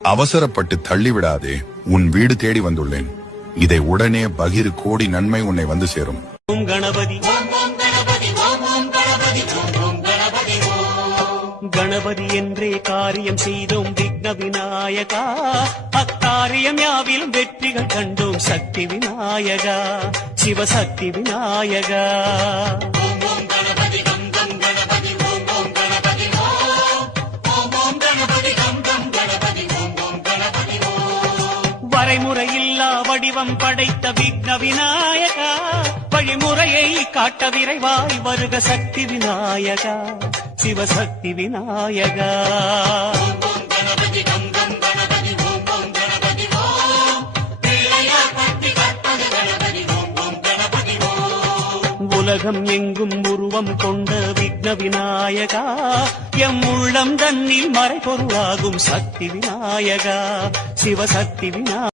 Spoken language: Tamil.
அவசரப்பட்டு தள்ளிவிடாதே, உன் வீடு தேடி வந்துள்ளேன். இதை உடனே பகிர், கோடி நன்மை உன்னை வந்து சேரும். ஓம் கணபதி கணபதி என்றே காரியம் செய்தோம் விக்ன விநாயகா. அக்காரியம் யாவிலும் வெற்றிகள் கண்டோம் சக்தி விநாயகா, சிவசக்தி விநாயகா. வரைமுறையில்லா வடிவம் படைத்த விக்ன விநாயகா, வழிமுறையை காட்ட விரைவாய் வருக சக்தி விநாயகா, சிவசக்தி விநாயகா. உலகம் எங்கும் உருவம் கொண்ட விக்ன விநாயகா, எம் உள்ளம் தன்னில் மறைபொருளாகும் சக்தி விநாயகா, சிவசக்தி விநாயகா.